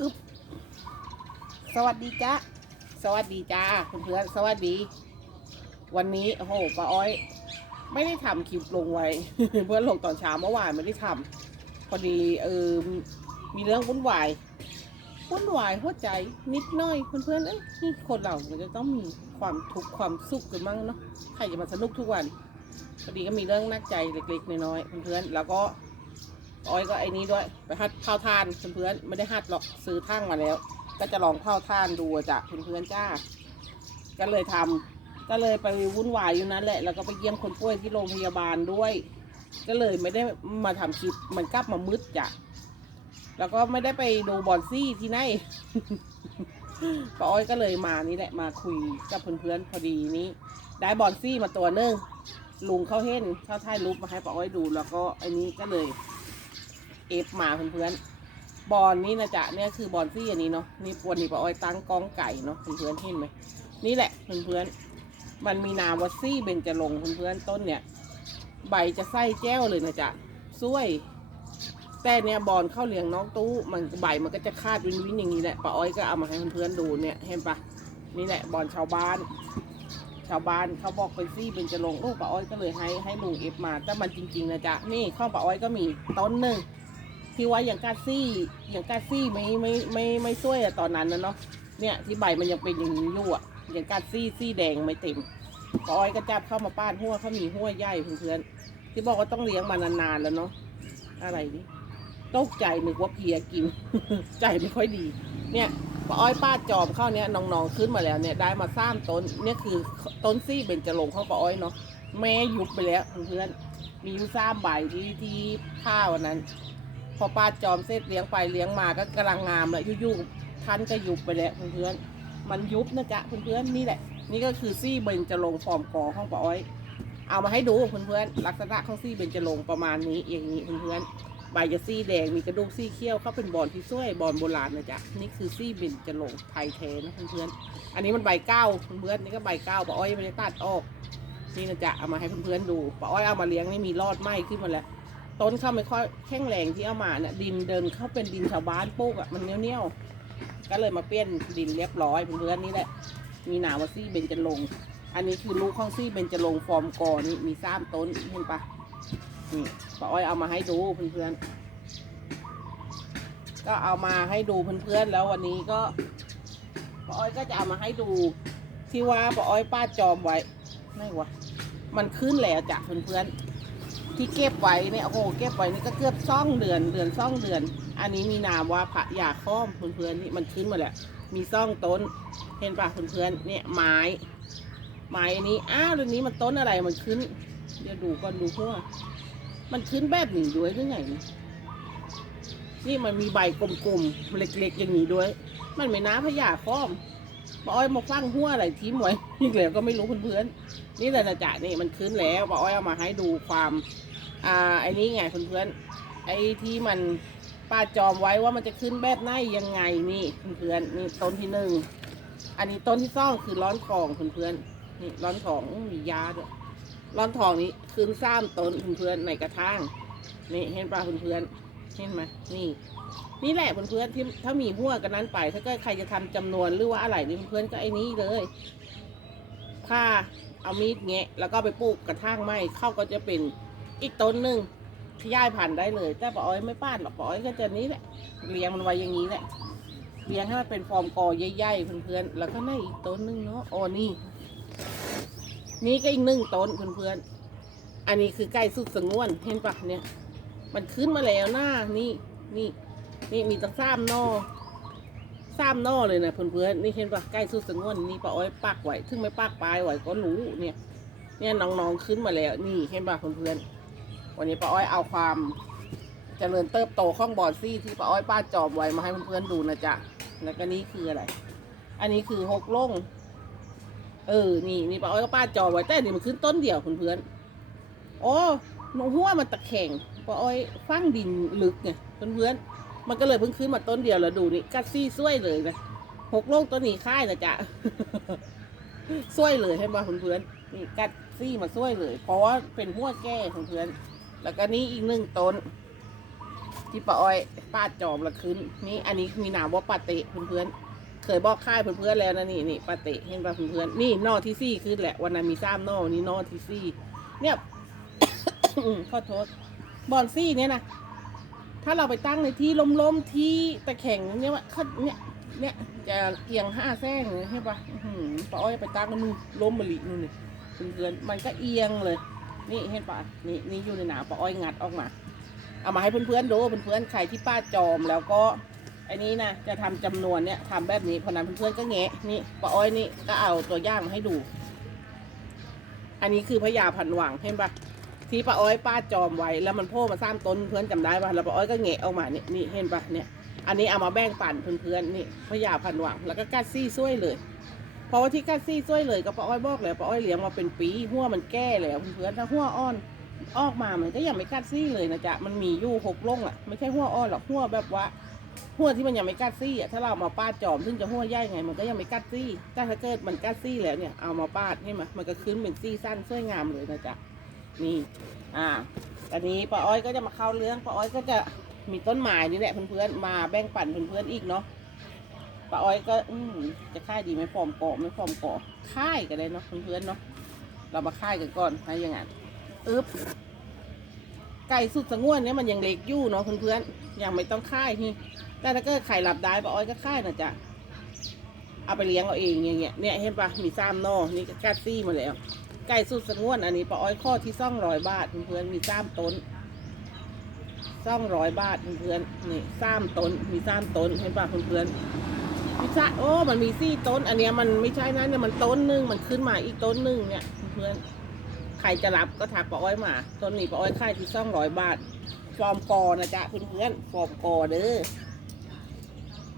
อึบสวัสดีจ้าสวัสดีจ้าเพื่อนๆสวัสดี วันนี้โอ้โหป้าอ้อย ไม่ได้ทำคลิปลงไว้ เพื่อนลงตอนเช้าเมื่อวานไม่ได้ทำพอดีเออมีเรื่องวุ่นวายวุ่นวายหัวใจนิดหน่อยเพื่อนๆเอ้ยนี่คนเรามันจะต้องมีความทุกข์ความสุขกันบ้างเนาะใครจะมาสนุกทุกวันพอดีก็มีเรื่องนักใจเล็กๆน้อยๆเพื่อนๆแล้วก็ อ้อยก็ไอ้นี้ด้วยไปหัดเผาทานเพื่อนๆไม่ได้หัดหรอกซื้อทั้งมาแล้ว ก็จะลองเผาทานดูอะจ้ะเพื่อนๆจ้า ก็เลยทำก็เลยไปวุ่นวายอยู่นั้นแหละ แล้วก็ไปเยี่ยมคนป่วยที่โรงพยาบาลด้วย ก็เลยไม่ได้มาทำคลิปมันกลับมามืดจ้ะแล้วก็ไม่ได้ไปดูบอลซี่ที่ไหนป้าอ้อยก็เลยมานี่แหละมาคุยกับเพื่อนๆพอดีนี้ ได้บอลซี่มาตัวหนึงลุงเขาเห็นเขาถ่ายรูปมาให้ป้าอ้อยดู แล้วก็ไอ้นี้ก็เลย เอฟมาเพื่อนๆบอลนี่นะจ๊ะเนี่ยคือบอลซี่อันนี้เนาะนี่ปวนนี่ป้าอ้อยตั้งกองไก่เนาะเพื่อนๆเห็นไหมนี่แหละเพื่อนๆมันมีนามว่าซี่เบญจรงเพื่อนๆต้นเนี่ย ใบจะไส้แจ้วเลยนะจ๊ะสวย แต่เนี่ยบอลเข้าเลี้ยงน้องตู้มันใบมันก็จะคาดวินวินอย่างนี้แหละป้าอ้อยก็เอามาให้เพื่อนๆดูเนี่ยเห็นปะนี่แหละบอลชาวบ้านชาวบ้านเขาบอกเป็นซี่เบญจรงลูกป้าอ้อยก็เลยให้ให้ลุงเอฟมาแต่มันจริงๆนะจ๊ะนี่ข้องป้าอ้อยก็มีต้นหนึ่ง ที่ว่าอย่างกาซี่อย่างกาซี่ไม่ไม่ไม่ไม่ช่วยอะตอนนั้นนะเนาะเนี่ยที่ใบมันยังเป็นอย่างนี้อยู่อะอย่างกาซี่ซี่แดงไม่เต็มปอ้อยก็จับเข้ามาป้านหัวเขามีหัวใหญ่เพื่อนๆที่บอกว่าต้องเลี้ยงมานานๆแล้วเนาะอะไรนี่ตกใจนึกว่าเพียกินใจไม่ค่อยดี เนี่ยปอ้อยป้าจอมเข้าเนี่ยน้องๆขึ้นมาแล้วเนี่ยได้มาสร้ามต้นเนี่ยคือต้นซี่เบญจรงเข้าปอ้อยเนาะแม่ยุบไปแล้วเพื่อนๆมีอยู่สร้ามใบที่ที่ผ้าวันนั้น พอป้าจอมเสร็จเลี้ยงไปเลี้ยงมาก็กำลังงามเลยยู่ๆท่านก็ยุบไปแล้วเพื่อนๆมันยุบนะจ๊ะเพื่อนๆนี่แหละ นี่ก็คือซี่เบญจรงฟอร์มกอของป้าอ้อย เอามาให้ดูเพื่อนๆลักษณะของซี่เบญจรงประมาณนี้อย่างนี้เพื่อนๆใบจะซี่แดงมีกระดูกซี่เขี้ยวเขาเป็นบอลที่สวยบอลโบราณนะจ๊ะนี่คือซี่เบญจรงไทยแท้นะเพื่อนๆอันนี้มันใบเก้าเพื่อนๆนี่ก็ใบเก้าป้าอ้อยไม่ได้ตัดออกนี่นะจ๊ะเอามาให้เพื่อนๆดูป้าอ้อยเอามาเลี้ยงนี่มีรอดไหมขึ้นมาแล้ว ต้นเขาไม่ค่อยแข็งแรงที่เอามาเนี่ยดินเดินเข้าเป็นดินชาวบ้านปลูกอะ่ะมันเนี้ยวๆก็เลยมาเปลี่ยนดินเรียบร้อยเพื่อนๆนี่แหละ มีหนาวว่าซี่เบญจรงอันนี้คือลูกของซี่เบญจรงฟอร์มกอนี่มีสามต้นเห็นปะนี่ป้าอ้อยเอามาให้ดูเพื่อนๆก็เอามาให้ดูเพื่อนๆแล้ววันนี้ก็ป้าอ้อยก็จะเอามาให้ดูที่ว่าป้าอ้อยป้าจอมไว้ไม่วะมันขึ้นแล้วจ้ะเพื่อนๆ ที่เก็บไว้เนี่ยโอ้โหเก็บไว้นี่ก็เกือบซ่องเดือนเดือนซ่องเดือน อันนี้มีนามว่าพระยาค้อมเพื่อนๆนี่มันขึ้นมาแหล้วมีซ่องต้น เห็นปะเพื่อนๆเนี่ยไม้ไม้นี้อ้าวเรื่องนี้มันต้นอะไรมันขึ้น เดี๋ยวดูก่อนดูหัวมันขึ้นแบบนี้ด้วยหรือไงนี่มันมีใบกลมๆเล็กๆอย่างนี้ด้วย มันไม่น้าพระยาค้อมป้าอ้อยมาฟังหัวอะไรทิ้มไว้อีกแล้วก็ไม่รู้เพื่อนๆนี่แหละนะจ๊ะนี่มันขึ้นแล้วป้าอ้อยเอามาให้ดูความ อ่าไอ้นี้ไงเพื่อนๆไอ้ที่มันป้าจอมไว้ว่ามันจะขึ้นแบบไหนยังไงนี่เพื่อนๆนี่ต้นที่หนึ่งอันนี้ต้นที่สองคือร้อนทองเพื่อนๆนี่ร้อนทองมียาด้วยร้อนทองนี้ขึ้นซ้ำต้นเพื่อนๆในกระถางนี่เห็นป่ะเพื่อนๆเห็นไหมนี่นี่แหละเพื่อนๆที่ถ้ามีหัวกันนั้นไป ถ้าเกิดใครจะทำจำนวนหรือว่าอะไรนี่เพื่อนๆก็ไอ้นี้เลยผ้าเอามีดแงะแล้วก็ไปปลูกกระถางไม้เข้าก็จะเป็น อีกต้นหนึ่งขยายพันธุ์ได้เลยแต่ปาอ้อยไม่ป้านหรอกปาอ้อยก็จะนี้แหละเลี้ยงมันไว้อย่างนี้แหละเลี้ยงให้มันเป็นฟอร์มกอใหญ่ๆเพื่อนๆแล้วก็ในอีกต้นหนึ่งเนาะอ๋อนี่ นี่ก็อีกหนึ่งต้นเพื่อนๆอันนี้คือใกล้สุดสงวนเห็นปะเนี่ย มันขึ้นมาแล้วหน้านี่นี่นี่มีตั้งสามนอสามนอเลยนะเพื่อนๆนี่เห็นปะใกล้สุดสงวนนี่ปาอ้อยปักไว้ถึงไม่ปักปลายไว้ก็รู้เนี่ย เนี่ยน้องๆขึ้นมาแล้ว นี่เห็นป่ะเพื่อนๆ วันนี้ป้าอ้อยเอาความเจริญเติบโตข้องบอดซี่ที่ป้าอ้อยป้าจอบไว้มาให้เพื่อนๆดูนะจ๊ะ แล้วก็นี่คืออะไร อันนี้คือหกล่งเออ นี่นี่ป้าอ้อยก็ป้าจอบไว้แต่นี่มันขึ้นต้นเดียวเพื่อนๆโอ้หนูหัวมันตะแข่งป้าอ้อยฟังดินลึกไงเพื่อนๆมันก็เลยเพิ่งขึ้นมาต้นเดียวแล้วดูนี่กัดซี่ซ้วยเลยนะหกล่งต้นนี้ค่ายนะจ๊ะซ้วยเลยให้มาเพื่อนๆนี่กัดซี่มาซ้วยเลย เพราะว่าเป็นหัวแก้ของเพื่อน แล้วก็นี่อีกหนึ่งต้น ที่ป้าอ้อยป้าจอมละขึ้น นี่อันนี้มีนามว่าปาเตะเพื่อนๆเคยบอกค่ายเพื่อนๆแล้วนะนี่นี่ปาเตะเห็นป่ะเพื่อนๆนี่นอที่ซี่ขึ้นแหละวันนั้นมีซ้ำนอนี่นอที่ซี่เนี่ยขอโทษบอนซี่เนี่ยนะถ้าเราไปตั้งในที่ล้มๆที่ตะแข่งเนี่ยว่าเขาเนี่ยเนี่ยจะเอียงห้าแซงเลยใช่ปะอื้อหือป้าอ้อยไปตั้งมันล้มมะลินู่นนี่เพื่อนๆมันก็เอียงเลย นี่เห็นปะนี่นี่อยู่ในหนาป้าอ้อยงัดออกมา เอามาให้เพื่อนๆดูเพื่อนๆใครที่ป้าจอมแล้วก็อันนี้นะจะทำจำนวนเนี่ยทำแบบนี้เพราะนั้นเพื่อนๆก็แงะนี่ป้าอ้อยนี่ก็เอาตัวย่างมาให้ดู อันนี้คือพญาพันหวังเห็นปะที่ป้าอ้อยป้าจอมไว้แล้วมันโผล่มาสร้างต้นเพื่อนจำได้ปะแล้วป้าอ้อยก็แงะออกมาเนี่ยนี่เห็นปะเนี่ยอันนี้เอามาแบ่งปันเพื่อนๆนี่พญาพันหวังแล้วก็กัดซี่ซ้วยเลย เพราะว่าที่กัดซี่ซ้วยเลยก็ป้าอ้อยบอกแล้วป้าอ้อยเลี้ยงมาเป็นปีหัวมันแก่แล้วเพื่อนๆถ้าหัวอ่อนออกมามันก็ยังไม่กัดซี่เลยนะจ๊ะมันมีอยู่หกล่องอะไม่ใช่หัวอ่อนหรอกหัวแบบว่าหัวที่มันยังไม่กัดซี่อะถ้าเราเอามาปาดจอมซึ่งจะหัวใหญ่ไง มันก็ยังไม่กัดซี่แต่ถ้าเกิดมันกัดซี่แล้วเนี่ยเอามาปาดให้มันมันก็ขึ้นเป็นซี่สั้นสวยงามเลยนะจ๊ะนี่อ่าอันนี้ป้าอ้อยก็จะมาเข้าเรื่องป้าอ้อยก็จะมีต้นไม้นี่แหละเพื่อนๆมาแบ่งปันเพื่อนๆอีกเนาะ ป้าอ้อยก็อืมจะค่ายดีไหมฟอมเกาะไม่ฟอมเกาะค่ายกันเลยเนาะเพื่อนๆเนาะเรามาค่ายกันก่อนให้ยังไงอึ๊บไก่สุดสงวนเนี่ยมันยังเล็กอยู่เนาะเพื่อนๆยังไม่ต้องค่ายนี่แต่ถ้าเกิดไข่หลับได้ป้าอ้อยก็ค่ายนะจ๊ะเอาไปเลี้ยงเอาเองอย่างเงี้ยเนี่ยเห็นปะมีซ้ำนอนี่ก็กัดซี่มาแล้ว ไก่สุดสงวนอันนี้ป้าอ้อยข้อที่ซ่องร้อยบาทเพื่อนๆมีซ้ำต้นซ่องร้อยบาทเพื่อนๆนี่ซ้ำต้นมีซ้ำต้นเห็นปะเพื่อนๆ มีซ้ำโอ้ มันมีซี่ต้น อันเนี้ยมันไม่ใช่นะเนี่ยมันต้นหนึ่งมันขึ้นมาอีกต้นหนึ่งเนี่ยเพื่อนใครจะรับก็ทักป้าอ้อยมาต้นนี้ป้าอ้อยค่ายที่ซ่องร้อยบาทฟอร์มกอนะจ๊ะเพื่อนๆฟอร์มกอเด้อ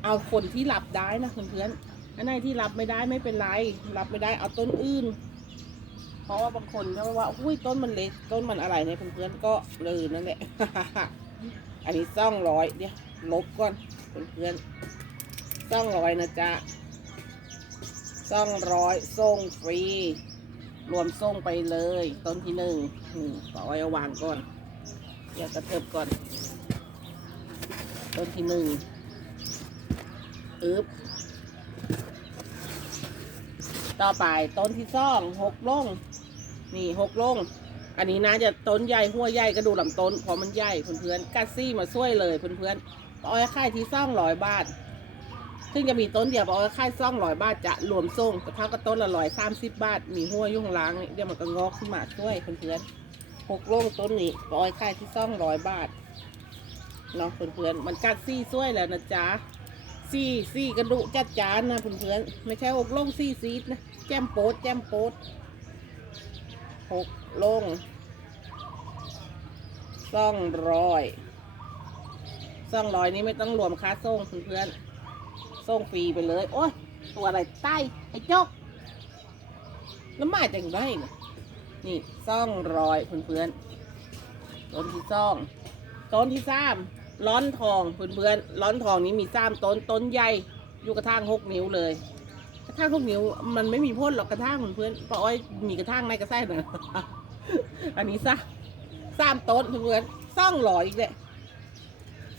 เอาคนที่รับได้นะเพื่อนๆอันไหนที่รับไม่ได้ไม่เป็นไร รับไม่ได้เอาต้นอื่น เพราะว่าบางคนก็ว่าอุ้ยต้นมันเล็กต้นมันอะไรเนี่ยเพื่อนๆก็เลยนั่นแหละอันนี้ซ่องร้อยเดี๋ยวลบก่อนเพื่อนๆ ซ่องร้อยนะจ๊ะซ่องร้อยส่งฟรี รวมส่งไปเลย ต้นที่หนึ่งนี่ขอไว้เอาวางก่อนเดี๋ยวกระเทิบก่อน ต้นที่หนึ่งอึบต่อไปต้นที่สองหกลงนี่หกลงอันนี้นะจะต้นใหญ่หัวใหญ่กระดูกลำต้นเพราะมันใหญ่เพื่อนๆกัดซี่มาช่วยเลยเพื่อนๆปอ้อยค่ายที่ซ่องร้อยบาท ซึ่งจะมีต้นเดียวปอ้อยค่ายซ่องร้อยบาทจะรวมส่งแต่เท่ากับต้นละร้อยสามสิบบาท มีหัวยุ่ข้งล่างนี่เดี๋ยวมันก็งอกขึ้นมาช่วยเพื่อนๆหกโล่งต้นนี้ปอยค่ายที่ซ่องร้อยบาทเนาะเพื่อนๆมันกัดซี่ซ้วยแล้วนะจ๊ะซี่ซี่กระดูกจัดจานนะเพื่อนๆไม่ใช่หกโล่งซี่ซีดนะแจมโป๊ดแจมโป๊ดหกโล่งซ่องร้อยซ่องร้อยนี้ไม่ต้องรวมค่าส่งเพื่อนๆ ส่งฟรีไปเลย โอ้ยตัวอะไรใต้ไอ้จกแล้วมาจากไหนเนี่ยนี่ซ่องรอยเพื่อนๆต้นที่ซ่อง ต้นที่สามร้อนทองเพื่อนๆร้อนทองนี้มีสามต้นต้นใหญ่อยู่กระถางหกนิ้วเลย กระถางหกนิ้ว มันไม่มีพ่นหรอกกระถางเพื่อนๆป้าอ้อยมีกระถางในกระไส้หน่อยอันนี้ซะสามต้นเพื่อนๆซ่องรอยอีกเลย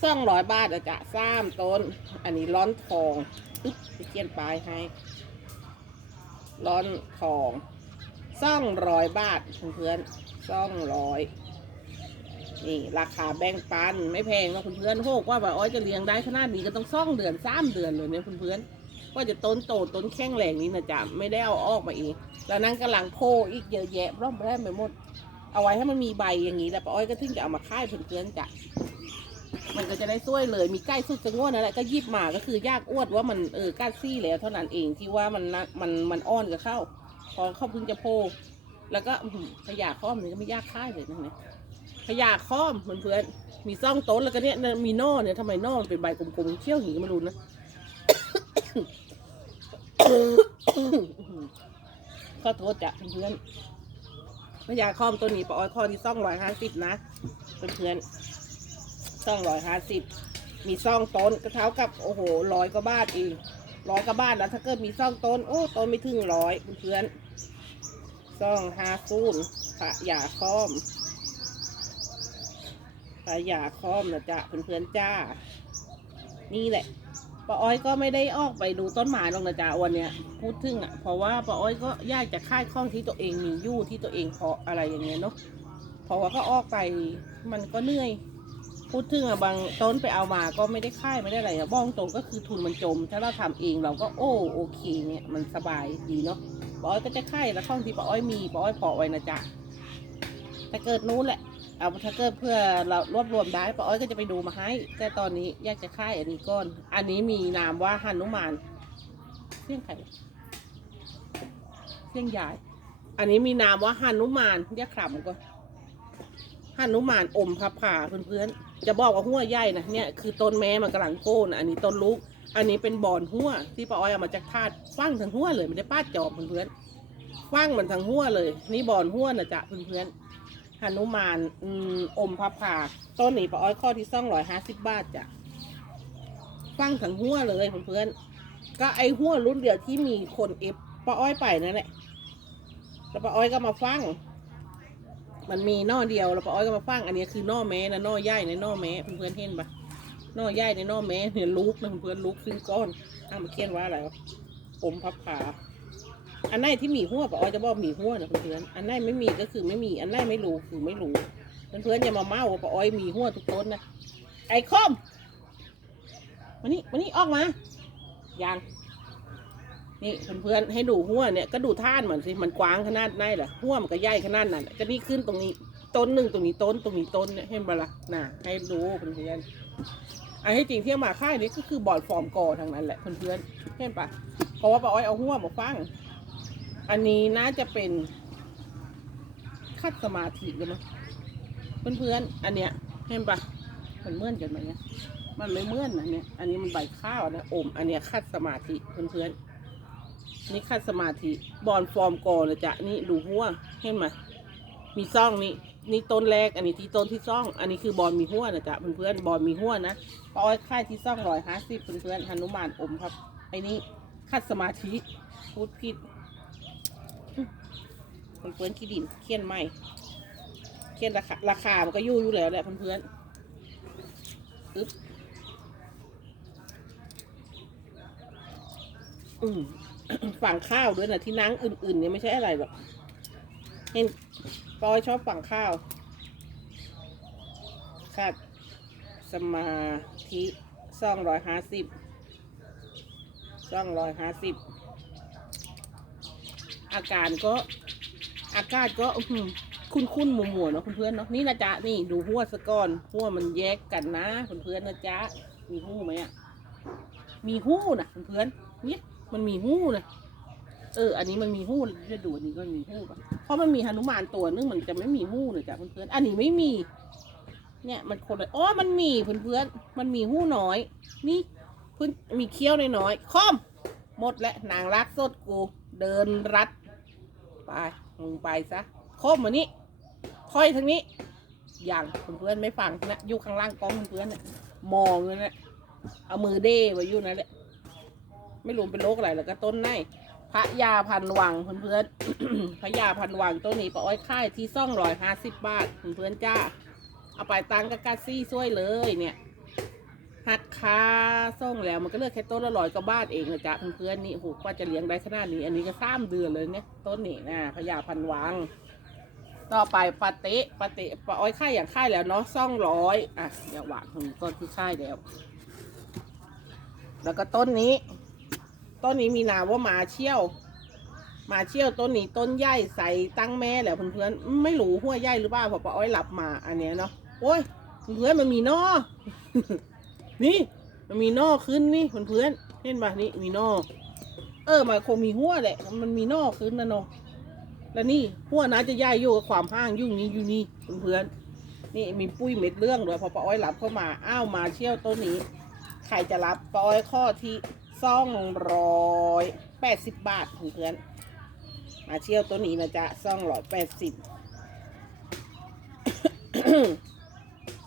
ซ่องร้อยบาทอะจ้ะสามต้น อันนี้ร้อนทองอึ๊บไปเขียนปลายให้ ร้อนทองซ่องร้อยบาทเพื่อนๆซ่องร้อยนี่ราคาแบ่งปันไม่แพงนะเพื่อนๆโหกว่าแบบอ้อยจะเลี้ยงได้ขนาดนี้ก็ต้องซ่องเดือนสามเดือนเลยเนี่ยเพื่อนๆว่าจะต้นโตต้นแข็งแรงนี้นะจ๊ะไม่ได้เอาออกมาเองแล้วนั่นกำลังโพอีกเยอะแยะร่อมแร่ไปหมด เอาไว้ให้มันมีใบอย่างนี้แล้วป้าอ้อยก็ถึงจะเอามาค่ายเพื่อนๆจ้ะ มันก็จะได้ช่วยเลย มีใกล้สุดจะง่วนนั่นแหละก็ยิบมาก็คือยากอวดว่ามันเออก้านซี่แล้วเท่านั้นเองที่ว่ามันนะมันมันอ้อนกับเข้า พอเข้าพิ่งจะโพ แล้วก็อื้อหือขยะค้อมนี่ก็ไม่ยากค่ายเลยนะเนี่ยขยะค้อมเพื่อนๆมีซ่องต้นแล้วก็เนี่ยมีนอเนี่ยทำไมนอมันเป็นใบกลมๆเขี้ยวหนีไม่รู้นะขอโทษจ้ะเพื่อนๆขยะค้อมตัวนี้ปออ้อยข้อที่ซ่องร้อยห้าสิบนะเพื่อนๆ ซองร้อยห้าสิบมีซองต้นก็เท่ากับโอ้โหร้อยกว่าบาทเองร้อยกว่าบาทแล้วถ้าเกิดมีซองต้นโอ้ต้นไม่ถึงร้อยเพื่อนซองฮาซูนขะหยาค้อมปลายาคอมนะจ๊ะเพื่อนๆจ้า นี่แหละป้าอ้อยก็ไม่ได้ออกไปดูต้นไม้หรอกนะจ๊ะวันเนี้ยพูดถึงอะ เพราะว่าป้าอ้อยก็ยากจะค่ายข้องที่ตัวเองมียู่ที่ตัวเองเพาะอะไรอย่างเงี้ยเนาะเพราะว่าก็ออกไปมันก็เหนื่อย พูดถึงอะบางต้นไปเอามาก็ไม่ได้ค่ายไม่ได้อะไรอะบ้องตรงก็คือทุนมันจม ถ้าเราทำเองเราก็โอ้โอเคเนี่ยมันสบายดีเนาะป้าอ้อยก็จะค่ายแล้วข้องที่ป้าอ้อยมีป้าอ้อยพาะไว้นะจ๊ะแต่เกิดนู้นแหละเอาถ้าเกิดเพื่อเรารวบรวมได้ป้าอ้อยก็จะไปดูมาให้ แต่ตอนนี้อยากจะค่ายอันนี้ก่อน อันนี้มีนามว่าฮันุมานเสี่ยงใครเสี่ยงยายอันนี้มีนามว่าฮันุมานเรียกขำก่อนฮันุมานอมพับผ่าเพื่อนๆ จะบอกว่าหัวใหญ่นะเนี่ยคือต้นแม้มันกำลังโก้นะอันนี้ต้นลูก อันนี้เป็นบอนหัวที่ป้าอ้อยเอามาจากธาตุฟังทั้งหัวเลยไม่ได้ป้าจอบเพื่อนๆฟังมันทั้งหัวเลย นี่บอนหัวนะจ๊ะเพื่อนๆหนุมานอืมอมพระผาต้นนี้ปลาอ้อยข้อที่ซ่องร้อยห้าสิบบาทจ้ะฟังถึงหัวเลยเพื่อนๆก็ไอหัวรุ่นเดียวที่มีคนเอฟปลาอ้อยไปนั่นแหละแล้วปลาอ้อยก็มาฟัง มันมีน่อเดียวแล้วปอ้อยก็มาฟังอันนี้คือน่อแม้นะน่อใหญ่ในน่อแม้เพื่อนๆเห็นปะน่อใหญ่ในน่อแม้เนี่ยลูกนะเพื่อนลูกขึ้นก้อนอ้ามาเขียนว่าอะไรอมพระผาอันไหนที่มีหัวปะอ้อยจะบอกมีหัวนะเพื่อนๆอันไหนไม่มีก็คือไม่มีอันไหนไม่รู้คือไม่รู้เพื่อนๆอย่ามาเมาว่าปะอ้อยมีหัวทุกต้นนะไอ้คอมมานี่มานี่ออกมายัง นี่เพื่อนๆให้ดูหัวเนี่ยก็ดูท่านมันสิมันกว้างขนาดไหนล่ะหัวมันก็ใหญ่ขนาดนั้นก็นี่ขึ้นตรงนี้ต้นหนึ่งตรงนี้ต้นตรงนี้ต้นเนี่ยเห็นปล่ะน่ะให้ดูเพื่อนๆไอ้ให้จริงที่มาค่ายนี้ก็คือบอดฟอร์มกอทางนั้นแหละเพื่อนๆเห็นปะเพราะว่าปะอ้อยเอาหัวมาฟังอันนี้น่าจะเป็นคัดสมาธิเลยมั้งเพื่อนๆอันเนี้ยเห็นปะมันเมื่อนกันไหมเนี่ยมันไม่เมื่อนนะเนี่ยอันนี้มันใบข้าวนะอมอันเนี้ยคัดสมาธิเพื่อนๆ นี่คัดสมาธิบอลฟอร์มกอเลยจ้ะนี่ดูหัวเห็นไหมมีซ่องนี่นี่ต้นแรก อันนี้ที่ต้นที่ซ่อง อันนี้คือบอลมีหัวนะจ๊ะเพื่อนๆบอลมีหัวนะปอ้อยค่ายที่ซ่องร้อยห้าสิบเพื่อนๆหนุมานอมครับไอ้นี่คัดสมาธิพูดผิดเพื่อนๆขี้ดินเขียนไม่เขียนราคาราคามันก็อยู่อยู่แล้วแหละเพื่อนๆอึ๊บอืม ฝั่งข้าวด้วยนะที่นั่งอื่นๆเนี่ยไม่ใช่อะไรหรอกเห็นปอยชอบฝั่งข้าวคัดสมาธิสองร้อยห้าสิบสองร้อยห้าสิบอาการก็อากาศก็อื้อหือคุ้นๆหมัวๆเนาะเพื่อนเนาะนี่นะจ๊ะนี่ดูหัวสะก้อนหัวมันแยกกันนะเพื่อนๆนะจ๊ะมีหูไหมอะมีหูนะเพื่อนเนี่ย มันมีหู้นะเออ อันนี้มันมีหู้จะดูอันนี้ก็มีหูปะเพราะมันมีหนุมานตัวนึงมันจะไม่มีหู้เนะจ๊ะเพื่อนๆอันนี้ไม่มี เนี่ยมันคนละอ๋อมันมีเพื่อนๆมันมีหู้น้อย นี่เพื่อนมีเคี้ยวน้อยๆคอมหมดแล้วนางรักสดกู เดินรัด ไปมึงไปซะโคมมานี้ค่อยทางนี้ อย่างเพื่อนๆไม่ฟังนะอยู่ข้างล่างกล้องเพื่อนๆเนี่ยมองเลยนะเอามือเด้ไว้อยู่นั่นแหละ ไม่รู้เป็นโรคอะไรแล้วก็ต้นไนพระยาพันวังเพื่อนๆพระยาพันวังต้นนี้ป้าอ้อยค่ายที่ซ่องร้อยห้าสิบบาทเพื่อนๆจ้า เอาไปตังกับกาซี่ช่วยเลยเนี่ยหักคาส่งแล้วมันก็เลือกแค่ต้นละร้อยกว่าบาทเองนะจ๊ะเพื่อนๆนี่โอ้โหกว่าจะเลี้ยงได้ขนาดนี้ อันนี้ก็สามเดือนเลยเนี่ยต้นนี้นะพญาพันวัง ต่อไปปาเตะปาเตะปาอ้อยค่ายอย่างค่ายแล้วเนาะซ่องร้อยอะอย่าหวานต้นที่ค่ายแล้ว แล้วก็ต้นนี้ ต้นนี้มีนามว่ามาเชี่ยว มาเชี่ยวต้นนี้ต้นใหญ่ใส่ตั้งแม่แหละเพื่อนๆไม่รู้หัวใหญ่หรือเปล่าพอปาอ้อยหลับมาอันเนี้ยเนาะโอ้ยเพื่อนมันมีนอนี่มันมีนอขึ้นนี่เพื่อนๆเห็นปะนี่มีนอเออมันคงมีหัวแหละมันมีนอขึ้นนะเนาะแล้วนี่หัวน้าจะย่ายอยู่กับความห้างยุ่งนี้อยู่นี่เพื่อนๆนี่มีปุ้ยเม็ดเรื่องด้วยพอป้าอ้อยรับเข้ามาอ้าวมาเชี่ยวต้นนี้ ใครจะรับป้าอ้อยข้อที่ สองร้อยแปดสิบบาทเพื่อนมาเชี่ยวต้นนี้นะจ๊ะสองร้อยแปดสิบ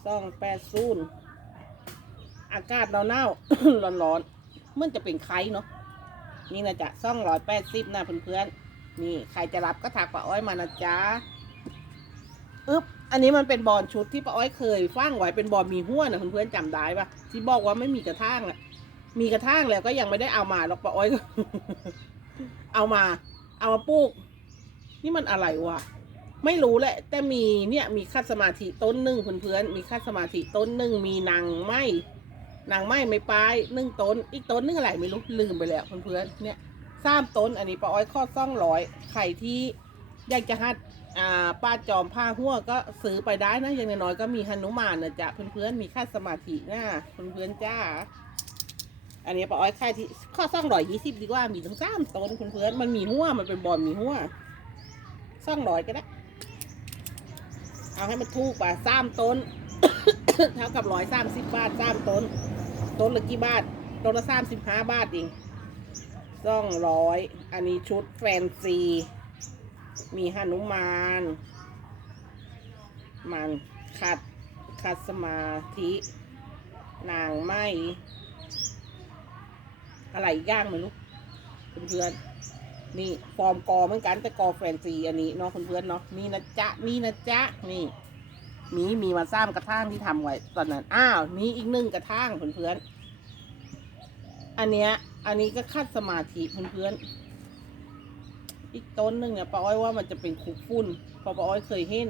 สองแปดศูนย์อากาศหนาวๆร้อนเหมันจะเป็นไข้เนาะนี่นะจ๊ะซ่องร้อยแปดสิบนะเพื่อนๆนี่ใครจะรับก็ถักป้าอ้อยมานะจ๊ะอึ๊บอันนี้มันเป็นบอลชุดที่ป้าอ้อยเคยฟั่งไว้เป็นบอลมีหัวนะเพื่อนๆจำได้ปะที่บอกว่าไม่มีกระทั่งอะ มีกระทั่งแล้วก็ยังไม่ได้เอามาหรอกป้าอ้อยก็ เอามา เอามาปลูก นี่มันอะไรวะไม่รู้แหละ แต่มีเนี่ย มีคัดสมาธิต้นหนึ่งเพื่อนๆมีคัดสมาธิต้นหนึ่งมีนางไม้นางไม้ไม่ปลายหนึ่งต้น อีกต้นนึงอะไรไม่รู้ลืมไปแล้วเพื่อนๆเนี่ยสามต้นอันนี้ป้าอ้อยข้อซ่องร้อยใครที่อยากจะหัดอ่าป้าจอมผ้าหัวก็ซื้อไปได้นะอย่างน้อยๆก็มีหนุมานนะจ๊ะเพื่อนๆมีค่าสมาธินะเพื่อนๆจ้า อันนี้ป้าอ้อยค่ายที่ข้อซ่องร้อยยี่สิบดีกว่ามีถึงสามต้นเพื่อนๆมันมีหัวมันเป็นบอลมีหัวซ่องร้อยก็ได้ เอาให้มันถูกป่ะสามต้น เท่ากับร้อยสามสิบบาทสามต้น ต้นละกี่บาทต้นละสามสิบห้าบาทเองซ่องร้อยอันนี้ชุดแฟนซี มีหนุมาน มันขัดขัดสมาธิ นางไม้ อะไรย่างไม่รู้เพื่อนๆนี่ฟอร์มกอเหมือนกันแต่กอแฟนซีอันนี้เนาะเพื่อนๆเนาะนี่นะจ๊ะนี่นะจ๊ะนี่มีมีมาซ้ำกระทั่งที่ทำไว้ ตอนนั้น อ้าวนี่อีกหนึ่งกระทั่งเพื่อนๆอันเนี้ย อันนี้ก็คัดสมาธิเพื่อนๆอีกต้นหนึ่งเนี่ยป้าอ้อยว่ามันจะเป็นคุกฟุ้นพราะป้าอ้อยเคยเห็น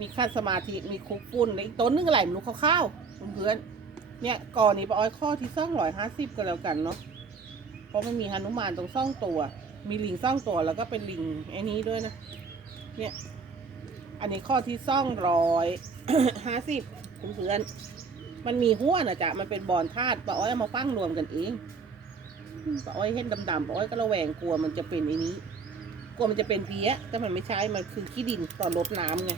มีขั้นสมาธิมีคุกฟุ้นแล้วอีกต้นหนึงอะไรไม่รู้คร่าวๆเพื่อนๆ เนี่ยก่อนนี้ปาอ้อยข้อที่ซ่องร้อยห้าสิบก็แล้วกันเนาะเพราะมันมีหนุมานตรงซ่องตัว มีลิงซ่องตัวแล้วก็เป็นลิงไอ้นี้ด้วยนะ เนี่ย อันนี้ข้อที่ซ่องร้อยห้าสิบคุณเพื่อนมันมีหัวนะจ๊ะมันเป็นบอลธาตุปาอ้อยเอามาฟังรวมกันเองปาอ้อยเห็นดำๆปาอ้อยก็ระแวงกลัวมันจะเป็นไอ้นี้ กลัวมันจะเป็นเพี้ยแต่มันไม่ใช่มันคือขี้ดินตอนลดน้ำไง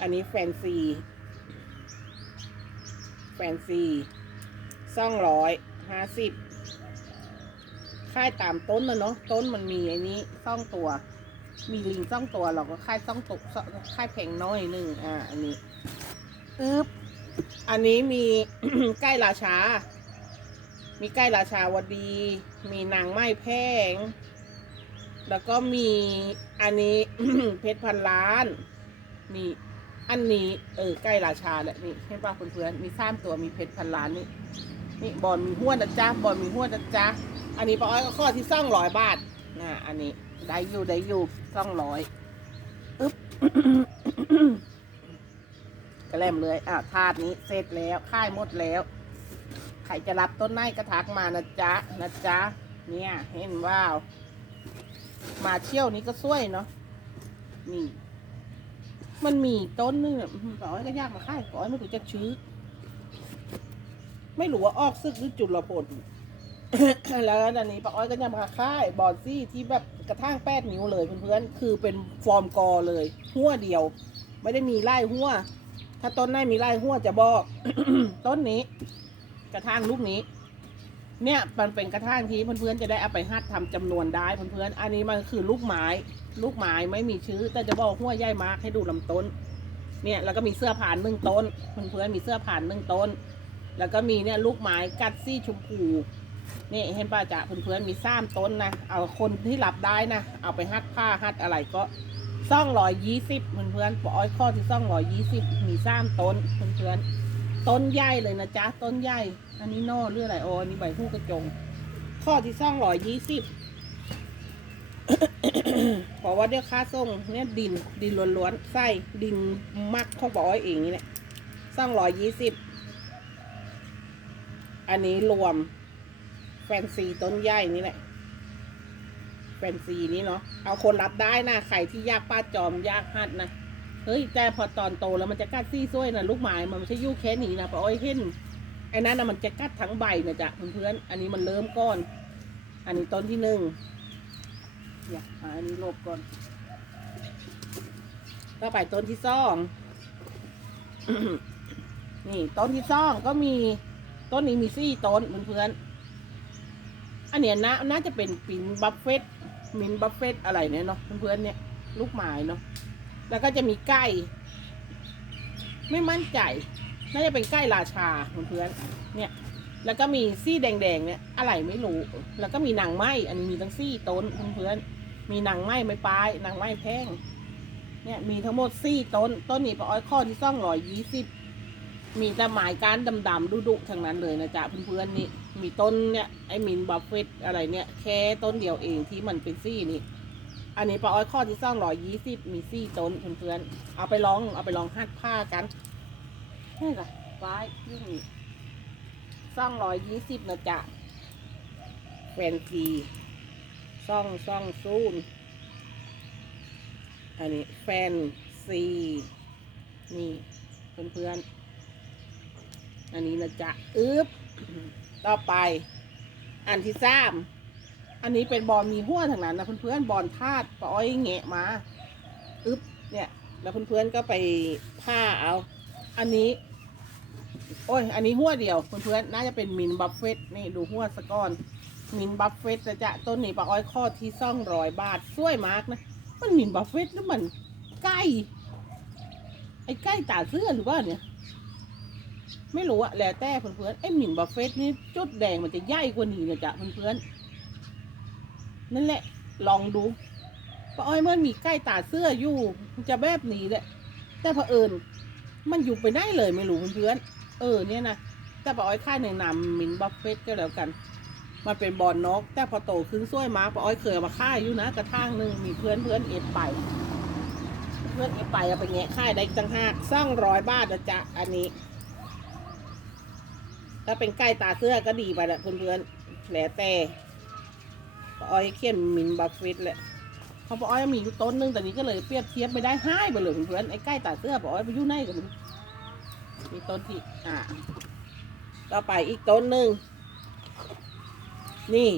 อันนี้แฟนซี ฟนซีซ่องร้อยห้าสิบค่ายตามต้นนะเนาะต้นมันมีไอ้นี้ซ่องตัว มีลิงซ่องตัวเราก็ค่ายซ่องตกค่ายแพงน้อยหนึ่งอ่าอันนี้อึ๊บอันนี้มีใกล้ราชา มีใกล้ราชาวดี มีนางไม้แพง แล้วก็มีอันนี้เพชรพันล้าน นี่ อันนี้เออใกล้ราชาแหละนี่เห็นป่ะเพื่อนๆมีสามตัวมีเพชรพันล้านนี่นี่บอลมีห้วนนะจ๊ะบอลมีห้วนนะจ๊ะอันนี้ป้าอ้อยก็ข้อที่ซ่องร้อยบาทนะอันนี้ได้อยู่ได้อยู่ซ่องร้อยอึ๊บกระแลมเลยอะถาดนี้เสร็จแล้วค่ายหมดแล้วใครจะรับต้นไม้กระทักมานะจ๊ะนะจ๊ะเนี่ยเห็นว่ามาเที่ยวนี้ก็สวยเนาะนี่ มันมีต้นนึงก้อป้าอ้อยก็ยากมาค่ายป้าอ้อยไม่รู้จะชื้อ ไม่รู้ว่าออกซึกหรือจุลพลแล้วอันนี้ป้าอ้อยก็จะมาค่ายบอดซี่ที่แบบกระทั่งแปดนิ้วเลยเพื่อนๆคือเป็นฟอร์มกอเลย หัวเดียว ไม่ได้มีไล่หัว ถ้าต้นไหนมีไล่หัวจะบอก ต้นนี้ กระทั่งลูกนี้ เนี่ยมันเป็นกระทั่งที่เพื่อนๆจะได้เอาไปหัดทำจำนวนได้เพื่อนๆอันนี้มันคือลูกไม้ ลูกไม้ไม่มีชื้อแต่จะบอกหัวใหญ่มากให้ดูลำต้น เนี่ยแล้วก็มีเสื้อผ่านหนึ่งต้นเพื่อนๆมีเสื้อผ่านหนึ่งต้น แล้วก็มีเนี่ยลูกไม้กัดซี่ชมพูนี่เห็นป่ะจ๊ะเพื่อนๆมีซ้ำต้นนะเอาคนที่รับได้นะเอาไปหัดผ้าหัดอะไรก็ซ่องร้อยยี่สิบเพื่อนๆปออ้อยข้อที่ซ่องร้อยยี่สิบมีซ้ำต้นเพื่อนๆ ต้นใหญ่เลยนะจ๊ะ ต้นใหญ่ อันนี้นอหรืออะไรอ้อันนี้ใบหูกระจง ข้อที่ซ่องร้อยยี่สิบเพราะว่าเดี๋ยวค่าส่งเนี่ยดินดินล้วนๆไส้ดินมักของปออ้อยเองนี่แหละซ่องร้อยยี่สิบอันนี้รวมแฟนซีต้นใหญ่นี่แหละแฟนซีนี้เนาะเอาคนรับได้นะใครที่ยากป้าจอมยากหัดนะ เฮ้ยแต่พอตอนโตแล้วมันจะกัดซี่ซ้วยนะลูกไม้มันไม่ใช่ยู่แค่นี้นะปะอ้อยเห็นไอ้นั้นนะมันจะกัดทั้งใบนะจ๊ะเพื่อนๆอันนี้มันเริ่มก้อน อันนี้ต้นที่หนึ่งอยากหาอันนี้ลบก่อนก็ไปต้นที่สองนี่ต้นที่สองก็มีต้นนี้มีสี่ต้นเพื่อนๆอันเนี้ยนะน่าจะเป็นปินบัฟเฟตมินบัฟเฟตอะไรเนี่ยเนาะเพื่อนๆเนี่ยลูกไม้เนาะ แล้วก็จะมีไก่ ไม่มั่นใจ น่าจะเป็นไก่ราชาเพื่อนๆเนี่ย แล้วก็มีซี่แดงๆเนี่ยอะไรไม่รู้ แล้วก็มีนางไม้ อันนี้มีทั้งซี่ต้นเพื่อนๆมีนางไม้ไม้ปลายนางไม้แพงเนี่ยมีทั้งหมดสี่ต้น ต้นนี้ปะอ้อยข้อที่ซ่องร้อยยี่สิบมีแต่หมายการดำๆดุๆทั้งนั้นเลยนะจ๊ะเพื่อนๆนี่ มีต้นเนี่ยไอ้มินบัฟเฟตอะไรเนี่ย แค่ต้นเดียวเองที่มันเป็นซี่นี่ อันนี้ปะอ้อยข้อที่ซ่องร้อยยี่สิบมีซี่ต้นเพื่อนๆเอาไปลองเอาไปลองหัดผ้ากันนี่ค่ะไว้ยุ่งนี่ซ่องร้อยยี่สิบนะจ๊ะแฟนซีซ่องซ่องซูนอันนี้แฟนซีนี่เพื่อนๆอันนี้นะจ๊ะอึบต่อไป อันที่สาม อันนี้เป็นบอลมีหัวทางนั้นนะเพื่อนๆบอลธาตุปอ้อยแงะมาอึบเนี่ย แล้วเพื่อนๆก็ไปผ้าเอา อันนี้ โอ้ย อันนี้หัวเดียวเพื่อนๆน่าจะเป็นมินบัฟเฟตนี่ดูหัวสะก้อนมินบัฟเฟตนะจะต้นนี้ปลาอ้อยข้อที่ซ่องร้อยบาทสวยมากนะ มันมินบัฟเฟตแล้วมันใกล้ไอ้ใกล้ตาเสื้อหรือว่าเนี่ย ไม่รู้อะแล้วแต่เพื่อนๆไอ้มินบัฟเฟตนี่จุดแดงมันจะใหญ่กว่านี้นะจ๊ะเพื่อนๆ นั่นแหละ ลองดูป้าอ้อยมันมีใกล้ตาเสื้ออยู่จะแบบนี้แหละ แต่เผอิญมันอยู่ไปได้เลยไม่รู้เพื่อนเออเนี่ยนะแต่ป้าอ้อยค่ายในนามมินบัฟเฟตก็แล้วกัน มันเป็นบอลนก แต่พอโตขึ้นสวยมาป้าอ้อยเคยเอามาค่ายอยู่นะกระทั่งหนึ่งมีเพื่อนเพื่อนเอฟไป เพื่อนเอฟไปเอาไปแงะค่ายได้ตั้งห้าซ่องร้อยบาทนะจ๊ะอันนี้ ถ้าเป็นใกล้ตาเสื้อก็ดีไปแหละเพื่อนๆแล้วแต่ ป้าอ้อยเขียนมินบัฟเฟตแหละเพราะป้าอ้อยมีอยู่ต้นหนึงแต่นี้ก็เลยเปรียบเทียบไม่ได้ให้ไปเลยเพื่อนๆไอ้ใกล้ตาเสื้อป้าอ้อยไปอยู่ไหนกันมีต้นที่อ่าต่อไปอีกต้นหนึ่งนี่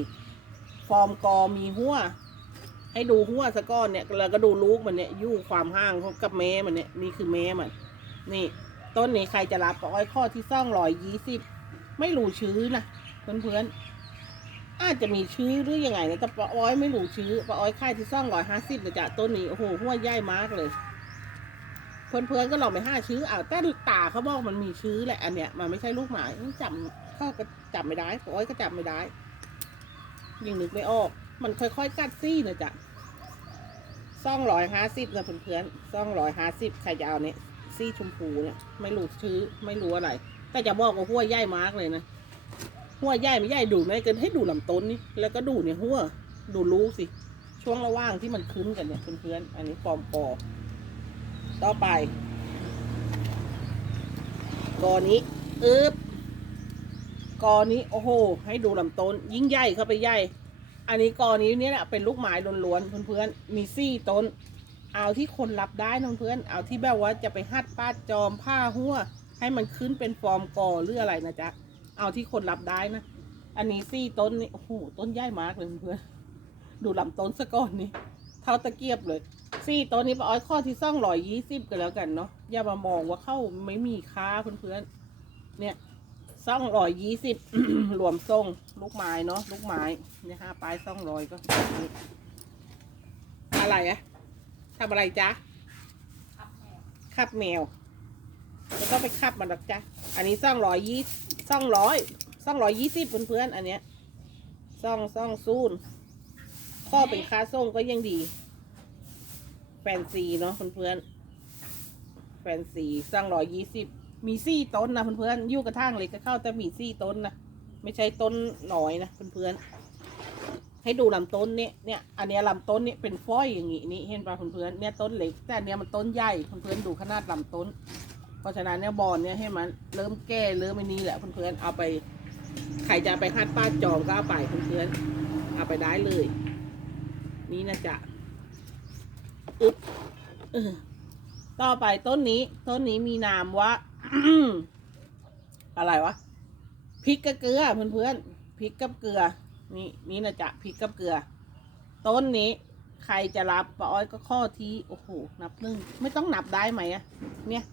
ฟอร์มกอมีหัว ให้ดูหัวสะก้อนเนี่ยแล้วก็ดูลูกมันเนี่ยยู่ความห่างกับแม่มันเนี่ยนี่คือแม่มัน นี่ ต้นนี้ใครจะรับปาอ้อยข้อที่ซ่องร้อยยี่สิบไม่รู้ชื้อนะเพื่อนๆ อาจจะมีชื้อหรือยังไงนะแต่ปาอ้อยไม่รู้ชื้อปาอ้อยค่ายที่ซ่องร้อยห้าสิบนะจ๊ะต้นนี้โอ้โหหัวใหญ่มากเลย เพื่อนๆก็ลองไปห้าชื้ออ้าวแต่ตาเขาบอกมันมีชื้อแหละอันเนี้ยมันไม่ใช่ลูกหมายจำเขาก็จำไม่ได้ปาอ้อยก็จำไม่ได้ยังนึกไม่ออก มันค่อยๆกัดซี่นะจ๊ะซ่องร้อยห้าสิบนะเพื่อนๆซ่องร้อยห้าสิบใครจะเอาเนี่ยซี่ชมพูเนี่ยไม่รู้ชื่อไม่รู้อะไร แต่จะบอกว่าหัวใหญ่มากเลยนะ หัวใหญ่ไม่ใหญ่ดูไม่เกินให้ดูลำต้นนี่แล้วก็ดูเนี่ยหัวดูรู้สิ ช่วงระหว่างที่มันขึ้นกันเนี่ยเพื่อนๆอันนี้ปอมปอต่อไปกอนี้อึบกอนี้โอ้โห ให้ดูลำต้น ยิ่งใหญ่เข้าไปใหญ่ อันนี้กอนี้เนี่ยนะเป็นลูกไม้ล้วนๆเพื่อนๆมีซี่ต้น เอาที่คนรับได้นเพื่อนๆเอาที่แบบว่าจะไปหัดป้าจอมผ้าหัวให้มันขึ้นเป็นฟอร์มกอหรืออะไรนะจ๊ะ เอาที่คนรับได้นะ อันนี้ซี่ต้นนี่โอ้โหต้นใหญ่มากเลยเพื่อนๆดูลำต้นซะก่อนนี่เท่าตะเกียบเลยซี่ต้นนี้ป้าอ้อยข้อที่ซ่องร้อยยี่สิบกันแล้วกันเนาะอย่ามามองว่าเข้าไม่มีค่าเพื่อนๆเนี่ยซ่องร้อยยี่สิบรวมทรงลูกไม้เนาะลูกไม้เนี่ยฮะปลายซ่องร้อยก็นี่อะไรอะทำอะไรจ๊ะขับแมวไม่ต้องไปขับมันหรอกจ๊ะอันนี้ซ่องร้อยยี่ ซ่องร้อยซ่องร้อยยี่สิบเพื่อนๆอันเนี้ยซ่องซ่องซูนข้อเป็นค่าส่งก็ยังดี แฟนซีเนาะเพื่อนๆแฟนซีซ่องร้อยยี่สิบมีซี่ต้นนะเพื่อนๆอยู่กระทั่งเล็กก็เข้าแต่มีซี่ต้นนะไม่ใช่ต้นหน่อยนะเพื่อนๆให้ดูลำต้นเนี่ยเนี่ย อันเนี้ยลำต้นเนี่ยเป็นฝ้อยอย่างงี้นี่เห็นป่ะเพื่อนๆเนี่ยต้นเล็ก แต่อันเนี้ยมันต้นใหญ่เพื่อนๆดูขนาดลำต้น เพราะฉะนั้นเนี่ยบอลเนี่ยให้มันเริ่มแก่เริ่มไม่นี้แหละเพื่อนๆเอาไปใครจะไปหัดป้าจอมก็เอาไปเพื่อนๆเอาไปได้เลย นี่นะจ๊ะอึ๊บต่อไปต้นนี้ ต้นนี้มีนามว่าอะไรวะพริกกับเกลือเพื่อนๆพริกกับเกลือ นี่นี่นะจ๊ะพริกกับเกลือ ต้นนี้ใครจะรับป้าอ้อยก็ข้อที่โอ้โหนับหนึ่งไม่ต้องนับได้ไหมอะเนี่ย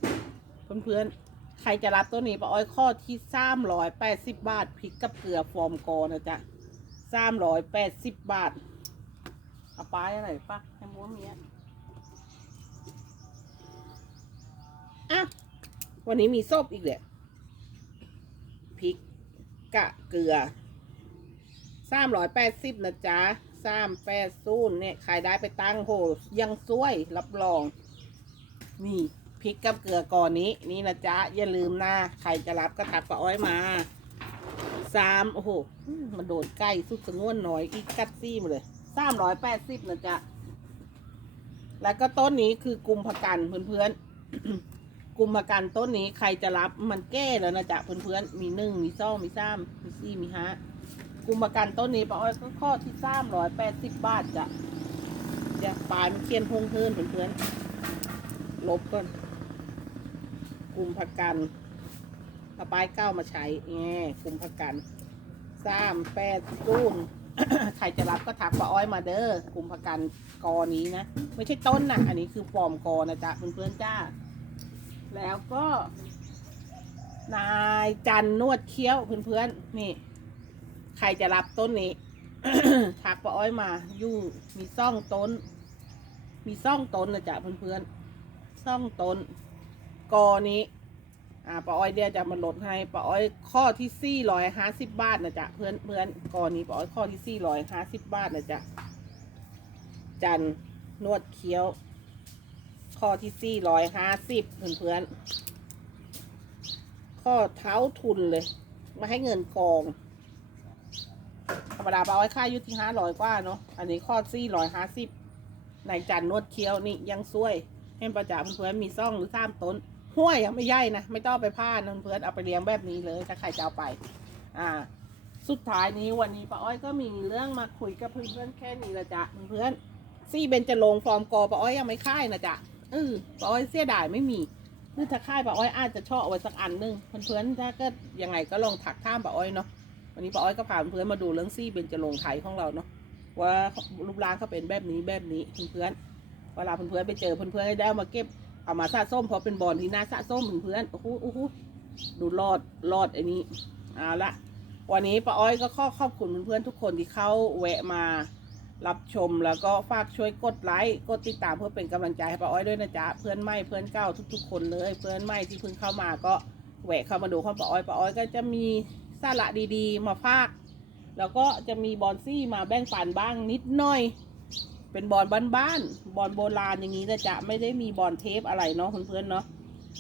เพื่อนๆ ใครจะรับต้นนี้ป้าอ้อยข้อที่สามร้อยแปดสิบบาทพริกกับเกลือฟอร์มกอนะจ๊ะสามร้อยแปดสิบบาทเอาไปอะไรปักให้ม้วนเมียอะวันนี้มีส้มอีกแหละพริกกะเกลือสามร้อยแปดสิบนะจ๊ะสามแปดศูนย์เนี่ยขายได้ไปตั้งโหยังซวยรับรอง นี่ พริกกับเกลือก่อนนี้นี่นะจ๊ะอย่าลืมนะใครจะรับก็ทักป้าอ้อยมาสามโอ้โหมันโดนใกล้สุดสงวนหน่อยอีกกัดซี่มาเลยสามร้อยแปดสิบนะจ๊ะแล้วก็ต้นนี้คือกุมภกันเพื่อนๆกุมภกันต้นนี้ใครจะรับมันแก้แล้วนะจ๊ะเพื่อนๆมีหนึ่งมีสองมีสามมีสี่มีห้ากุมภกันต้นนี้ป้าอ้อยก็ข้อที่สามร้อยแปดสิบบาทจ้ะอย่าปลายมันเคียนพงเทินเพื่อนลบก่อน กุมภกันเอาปลายเก้ามาใช้แง่กุมภกันสามแปดจูนใครจะรับก็ทักป้าอ้อยมาเด้อกุมภกันกอนี้นะ ไม่ใช่ต้นนะอันนี้คือฟอร์มกอนะจ๊ะเพื่อนๆจ้า แล้วก็ นายจันนวดเคี้ยวเพื่อนๆนี่ ใครจะรับต้นนี้ทักป้าอ้อยมา อยู่มีซ่องต้น มีซ่องต้นนะจ๊ะเพื่อนๆซ่องต้น กอนี้อ่าป้าอ้อยเดี๋ยวจะมาลดให้ป้าอ้อยข้อที่สี่ร้อยห้าสิบบาทนะจ๊ะเพื่อนเพื่อนกอนี้ป้าอ้อยข้อที่สี่ร้อยห้าสิบบาทนะจ๊ะจันนวดเคี้ยว ข้อที่สี่ร้อยห้าสิบเพื่อนเพื่อนข้อเท้าทุนเลย มาให้เงินกองธรรมดาป้าอ้อยค่ายู่ที่ห้าร้อยกว่าเนาะอันนี้ข้อสี่ร้อยห้าสิบนายจันนวดเคี้ยวนี่ยังซวยให้ประจ่าเพื่อนมีซ่องหรือสามต้น ห้วยยังไม่ใหญ่นะไม่ต้องไปผ้านะเพื่อนเอาไปเลี้ยงแบบนี้เลย ถ้าใครจะเอาไป อ่า สุดท้ายนี้วันนี้ป้าอ้อยก็มีเรื่องมาคุยกับเพื่อนๆแค่นี้ละจ้ะเพื่อนซี่เบนจะลงฟอร์มกอป้าอ้อยยังไม่ค่ายนะจ๊ะเออป้าอ้อยเสียดายไม่มีหรือถ้าค่ายป้าอ้อยอาจจะชอบเอาไว้สักอันหนึงเพื่อนๆถ้าก็ยังไงก็ลองถักท่ามป้าอ้อยเนาะวันนี้ป้าอ้อยก็พาเพื่อนมาดูเรื่องซี่เบนจะลงไทยของเราเนาะว่ารูปร่างเขาเป็นแบบนี้แบบนี้เพื่อนๆเวลาเพื่อนๆไปเจอเพื่อนๆได้เอามาเก็บ เอามาสะส้มเพราะเป็นบอลที่น่าสะส้มเพื่อนๆโอ้โหโอ้โหดูรอดรอดไอ้นี้เอาละวันนี้ป้าอ้อยก็ขอขอบคุณเพื่อนๆทุกคนที่เข้าแวะมารับชมแล้วก็ฝากช่วยกดไลค์กดติดตามเพื่อเป็นกำลังใจให้ป้าอ้อยด้วยนะจ๊ะเพื่อนใหม่เพื่อนเก่าทุก ๆ คนเลย เพื่อนใหม่ที่เพิ่งเข้ามาก็แวะเข้ามาดูข้องป้าอ้อยป้าอ้อยก็จะมีสาระดีๆ มาฝาก แล้วก็จะมีบอลซี่มาแบ่งปันบ้างนิดหน่อย เป็นบอลบ้านๆบอลโบราณอย่างนี้นะจ๊ะไม่ได้มีบอลเทปอะไรเนาะเพื่อนๆเนาะ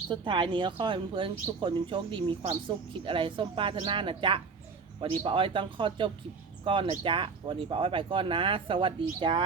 สุดท้ายนี้ก็ขอให้เพื่อนๆทุกคนจงโชคดีมีความสุขคิดอะไรส้มป้าทนานะจ๊ะวันนี้ป้าอ้อยต้องข้อจบคลิปก้อนนะจ๊ะวันนี้ป้าอ้อยไปก้อนนะ สวัสดีจ้า